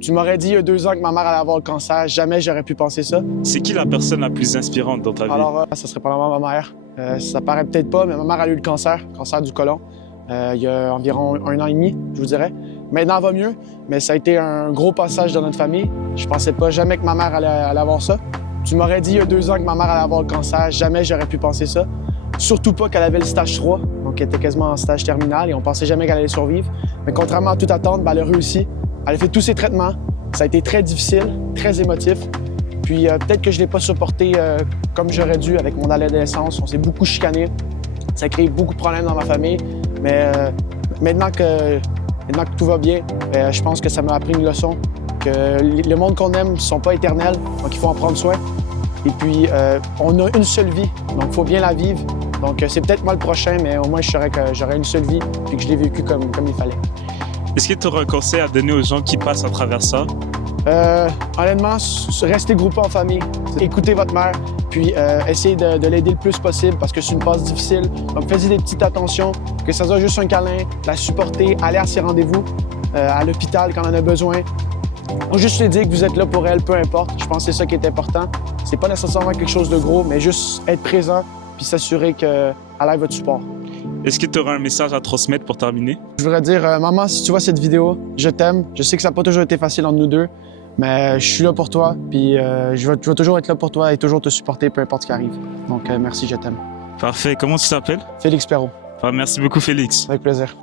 Tu m'aurais dit il y a 2 ans que ma mère allait avoir le cancer, jamais j'aurais pu penser ça. C'est qui la personne la plus inspirante dans ta vie? Alors, ça serait probablement ma mère. Ça paraît peut-être pas, mais ma mère a eu le cancer du côlon, il y a environ 1 an et demi, je vous dirais. Maintenant, elle va mieux, mais ça a été un gros passage dans notre famille. Je pensais pas jamais que ma mère allait avoir ça. Tu m'aurais dit il y a 2 ans que ma mère allait avoir le cancer, jamais j'aurais pu penser ça. Surtout pas qu'elle avait le stage 3, donc elle était quasiment en stage terminal et on pensait jamais qu'elle allait survivre. Mais contrairement à toute attente, elle a réussi. Elle a fait tous ses traitements. Ça a été très difficile, très émotif. Puis peut-être que je ne l'ai pas supporté comme j'aurais dû avec mon adolescence. On s'est beaucoup chicané. Ça a créé beaucoup de problèmes dans ma famille. Mais maintenant que tout va bien, je pense que ça m'a appris une leçon. Que le monde qu'on aime ne sont pas éternels, donc il faut en prendre soin. Et puis, on a une seule vie, donc il faut bien la vivre. Donc c'est peut-être moi le prochain, mais au moins je saurais que j'aurais une seule vie et que je l'ai vécu comme il fallait. Est-ce que tu aurais un conseil à donner aux gens qui passent à travers ça? Honnêtement, restez groupés en famille. Écoutez votre mère, puis essayez de l'aider le plus possible parce que c'est une passe difficile. Donc faites des petites attentions, que ça soit juste un câlin, la supporter, aller à ses rendez-vous, à l'hôpital quand on en a besoin. Moi, juste lui dire que vous êtes là pour elle, peu importe. Je pense que c'est ça qui est important. C'est pas nécessairement quelque chose de gros, mais juste être présent puis s'assurer qu'elle ait votre support. Est-ce que tu aurais un message à transmettre pour terminer? Je voudrais dire, maman, si tu vois cette vidéo, je t'aime. Je sais que ça n'a pas toujours été facile entre nous deux, mais je suis là pour toi, puis je vais toujours être là pour toi et toujours te supporter, peu importe ce qui arrive. Donc, merci, je t'aime. Parfait. Comment tu t'appelles? Félix Perrault. Merci beaucoup, Félix. Avec plaisir.